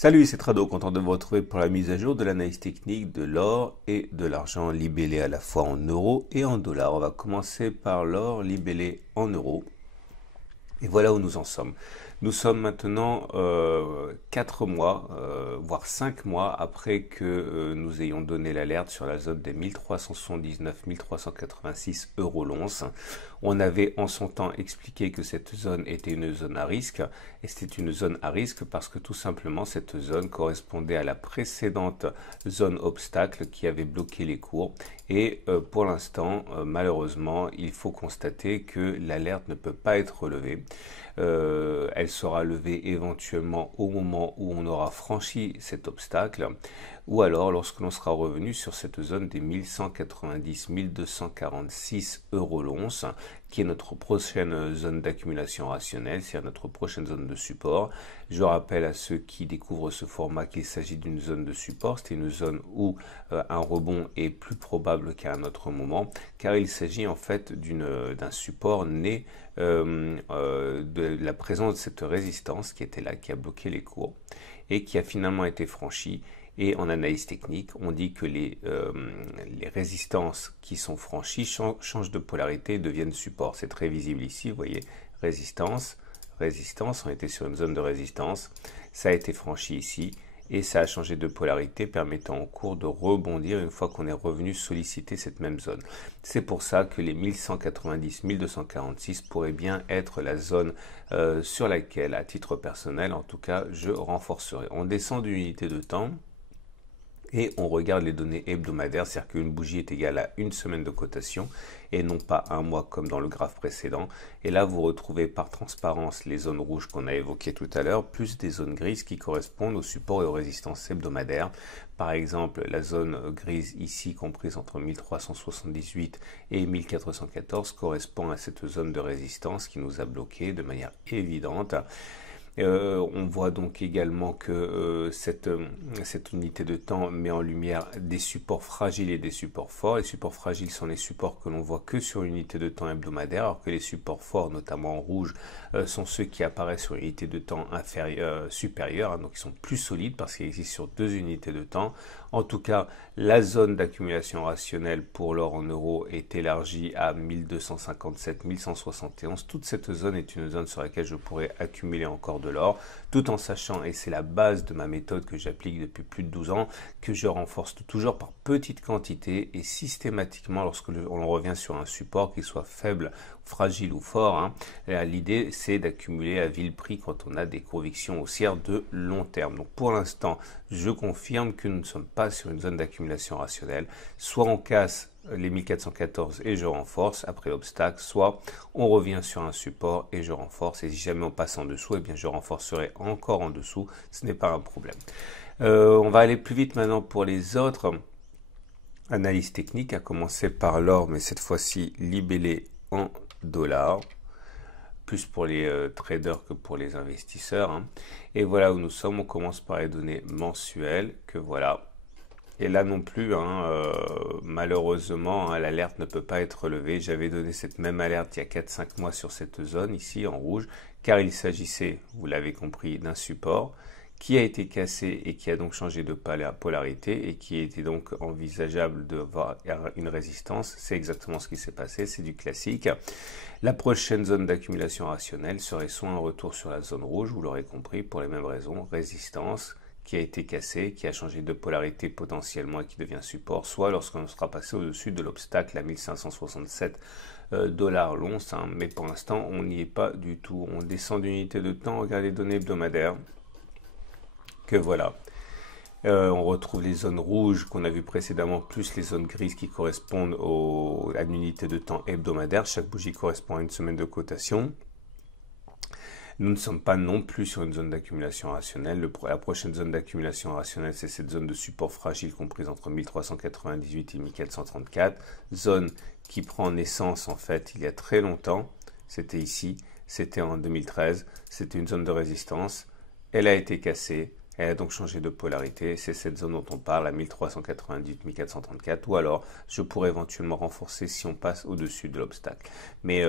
Salut, c'est Trado, content de vous retrouver pour la mise à jour de l'analyse technique de l'or et de l'argent libellé à la fois en euros et en dollars. On va commencer par l'or libellé en euros. Et voilà où nous en sommes. Nous sommes maintenant 4 mois, voire 5 mois après que nous ayons donné l'alerte sur la zone des 1379-1386 euros l'once. On avait en son temps expliqué que cette zone était une zone à risque, et c'était une zone à risque parce que tout simplement cette zone correspondait à la précédente zone obstacle qui avait bloqué les cours. Et pour l'instant, malheureusement, il faut constater que l'alerte ne peut pas être relevée. Elle sera levée éventuellement au moment où on aura franchi cet obstacle, ou alors lorsque l'on sera revenu sur cette zone des 1190-1246 euros l'once, qui est notre prochaine zone d'accumulation rationnelle, c'est-à-dire notre prochaine zone de support. Je rappelle à ceux qui découvrent ce format qu'il s'agit d'une zone de support, c'est une zone où un rebond est plus probable qu'à un autre moment, car il s'agit en fait d'un support né de la présence de cette résistance qui était là, qui a bloqué les cours et qui a finalement été franchie. Et en analyse technique, on dit que les résistances qui sont franchies changent de polarité et deviennent support. C'est très visible ici, vous voyez, résistance, résistance, on était sur une zone de résistance, ça a été franchi ici, et ça a changé de polarité, permettant au cours de rebondir une fois qu'on est revenu solliciter cette même zone. C'est pour ça que les 1190-1246 pourraient bien être la zone sur laquelle, à titre personnel, en tout cas, je renforcerai. On descend d'une unité de temps, et on regarde les données hebdomadaires, c'est-à-dire qu'une bougie est égale à une semaine de cotation et non pas un mois comme dans le graphe précédent. Et là, vous retrouvez par transparence les zones rouges qu'on a évoquées tout à l'heure, plus des zones grises qui correspondent aux supports et aux résistances hebdomadaires. Par exemple, la zone grise ici, comprise entre 1378 et 1414, correspond à cette zone de résistance qui nous a bloqués de manière évidente. On voit donc également que cette unité de temps met en lumière des supports fragiles et des supports forts. Les supports fragiles sont les supports que l'on voit que sur une unité de temps hebdomadaire, alors que les supports forts, notamment en rouge, sont ceux qui apparaissent sur une unité de temps supérieure, hein, donc ils sont plus solides parce qu'ils existent sur deux unités de temps. En tout cas, la zone d'accumulation rationnelle pour l'or en euros est élargie à 1257, 1171. Toute cette zone est une zone sur laquelle je pourrais accumuler encore de l'or, tout en sachant, et c'est la base de ma méthode que j'applique depuis plus de 12 ans, que je renforce toujours par petites quantités et systématiquement lorsque on revient sur un support, qu'il soit faible, fragile ou fort. Hein, l'idée, c'est d'accumuler à vil prix quand on a des convictions haussières de long terme. Donc pour l'instant, je confirme que nous ne sommes pas sur une zone d'accumulation rationnelle. Soit on casse les 1414 et je renforce après l'obstacle, soit on revient sur un support et je renforce, et si jamais on passe en dessous, eh bien je renforcerai encore en dessous, ce n'est pas un problème. On va aller plus vite maintenant pour les autres analyses techniques, à commencer par l'or, mais cette fois-ci libellé en dollars, plus pour les traders que pour les investisseurs, hein. Et voilà où nous sommes. On commence par les données mensuelles, que voilà. Et là non plus, hein, malheureusement, hein, l'alerte ne peut pas être relevée. J'avais donné cette même alerte il y a 4-5 mois sur cette zone, ici en rouge, car il s'agissait, vous l'avez compris, d'un support qui a été cassé et qui a donc changé de polarité et qui était donc envisageable de voir une résistance. C'est exactement ce qui s'est passé, c'est du classique. La prochaine zone d'accumulation rationnelle serait soit un retour sur la zone rouge, vous l'aurez compris, pour les mêmes raisons, résistance, qui a été cassé, qui a changé de polarité potentiellement et qui devient support, soit lorsqu'on sera passé au-dessus de l'obstacle à 1567 dollars l'once, hein, mais pour l'instant on n'y est pas du tout. On descend d'unité de temps, on regarde les données hebdomadaires, que voilà. On retrouve les zones rouges qu'on a vues précédemment, plus les zones grises qui correspondent à l'unité de temps hebdomadaire. Chaque bougie correspond à une semaine de cotation. Nous ne sommes pas non plus sur une zone d'accumulation rationnelle. La prochaine zone d'accumulation rationnelle, c'est cette zone de support fragile comprise entre 1398 et 1434. Zone qui prend naissance en fait il y a très longtemps. C'était ici, c'était en 2013. C'était une zone de résistance. Elle a été cassée. Elle a donc changé de polarité, c'est cette zone dont on parle à 1398-1434, ou alors je pourrais éventuellement renforcer si on passe au-dessus de l'obstacle. Mais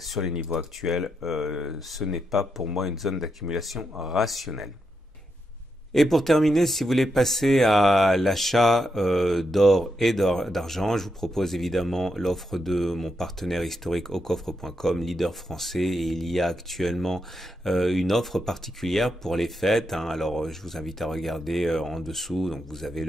sur les niveaux actuels, ce n'est pas pour moi une zone d'accumulation rationnelle. Et pour terminer, si vous voulez passer à l'achat d'or et d'argent, je vous propose évidemment l'offre de mon partenaire historique aucoffre.com, leader français. Et il y a actuellement une offre particulière pour les fêtes, hein. Alors, je vous invite à regarder en dessous. Donc, vous avez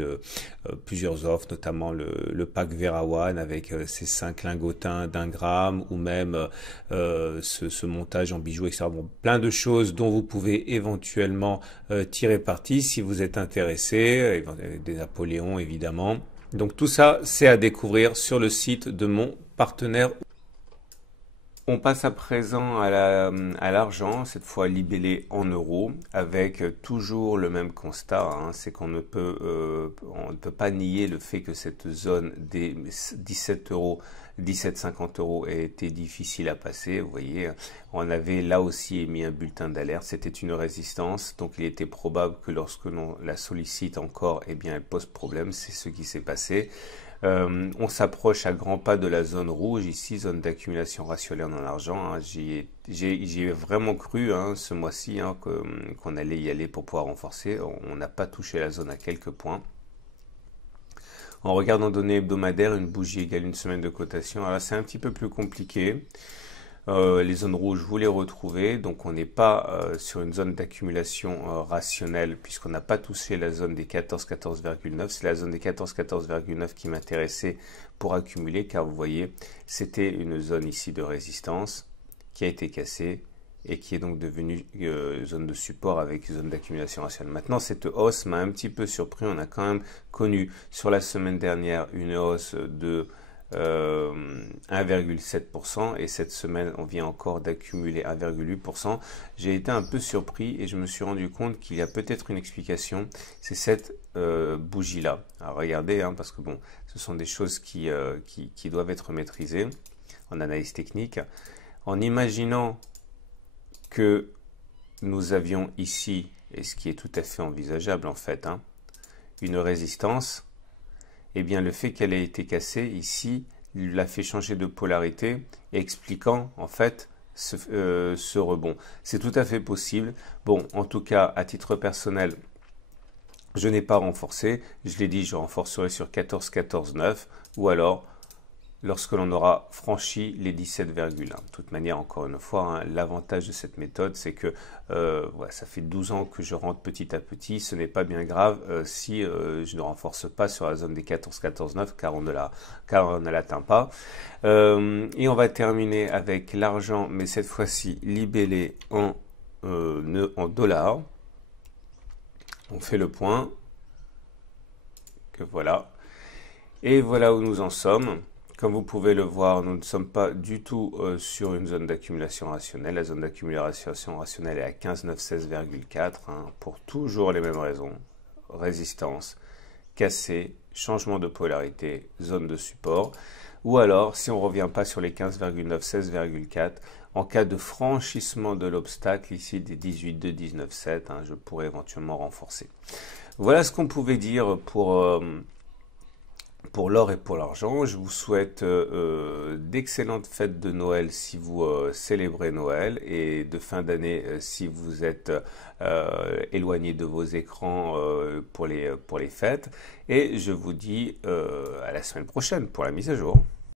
plusieurs offres, notamment le pack Vera One avec ces 5 lingotins d'1 gramme, ou même ce montage en bijoux, etc. Bon, plein de choses dont vous pouvez éventuellement tirer parti si vous êtes intéressé, des Napoléons évidemment. Donc tout ça, c'est à découvrir sur le site de mon partenaire. On passe à présent à l'argent, cette fois libellé en euros, avec toujours le même constat, hein, c'est on ne peut pas nier le fait que cette zone des 17 euros, 17,50 euros a été difficile à passer. Vous voyez, on avait là aussi émis un bulletin d'alerte, c'était une résistance, donc il était probable que lorsque l'on la sollicite encore, eh bien elle pose problème, c'est ce qui s'est passé. On s'approche à grands pas de la zone rouge, ici, zone d'accumulation rationnelle en argent, hein. J'y ai vraiment cru, hein, ce mois-ci, hein, qu'on allait y aller pour pouvoir renforcer. On n'a pas touché la zone à quelques points. En regardant données hebdomadaires, une bougie égale une semaine de cotation. Alors c'est un petit peu plus compliqué. Les zones rouges, vous les retrouvez. Donc on n'est pas sur une zone d'accumulation rationnelle, puisqu'on n'a pas touché la zone des 14,9. C'est la zone des 14,9 qui m'intéressait pour accumuler, car vous voyez, c'était une zone ici de résistance qui a été cassée et qui est donc devenue zone de support avec zone d'accumulation rationnelle. Maintenant, cette hausse m'a un petit peu surpris. On a quand même connu sur la semaine dernière une hausse de 1,7%, et cette semaine on vient encore d'accumuler 1,8%. J'ai été un peu surpris et je me suis rendu compte qu'il y a peut-être une explication, c'est cette bougie là. Alors regardez, hein, parce que bon, ce sont des choses qui doivent être maîtrisées en analyse technique. En imaginant que nous avions ici, et ce qui est tout à fait envisageable en fait, hein, une résistance, eh bien le fait qu'elle ait été cassée ici l'a fait changer de polarité, expliquant en fait ce rebond. C'est tout à fait possible. Bon, en tout cas, à titre personnel, je n'ai pas renforcé. Je l'ai dit, je renforcerai sur 14,9 ou alors lorsque l'on aura franchi les 17,1. De toute manière, encore une fois, hein, l'avantage de cette méthode, c'est que voilà, ça fait 12 ans que je rentre petit à petit. Ce n'est pas bien grave si je ne renforce pas sur la zone des 14,9 car on ne l'atteint pas. Et on va terminer avec l'argent, mais cette fois-ci libellé en dollars. On fait le point. Que voilà. Et voilà où nous en sommes. Comme vous pouvez le voir, nous ne sommes pas du tout sur une zone d'accumulation rationnelle. La zone d'accumulation rationnelle est à 15,916,4 hein, pour toujours les mêmes raisons. Résistance, cassé, changement de polarité, zone de support. Ou alors, si on ne revient pas sur les 15,916,4, en cas de franchissement de l'obstacle ici des 18,2, 19,7, hein, je pourrais éventuellement renforcer. Voilà ce qu'on pouvait dire pour l'or et pour l'argent. Je vous souhaite d'excellentes fêtes de Noël si vous célébrez Noël, et de fin d'année si vous êtes éloigné de vos écrans pour les fêtes. Et je vous dis à la semaine prochaine pour la mise à jour.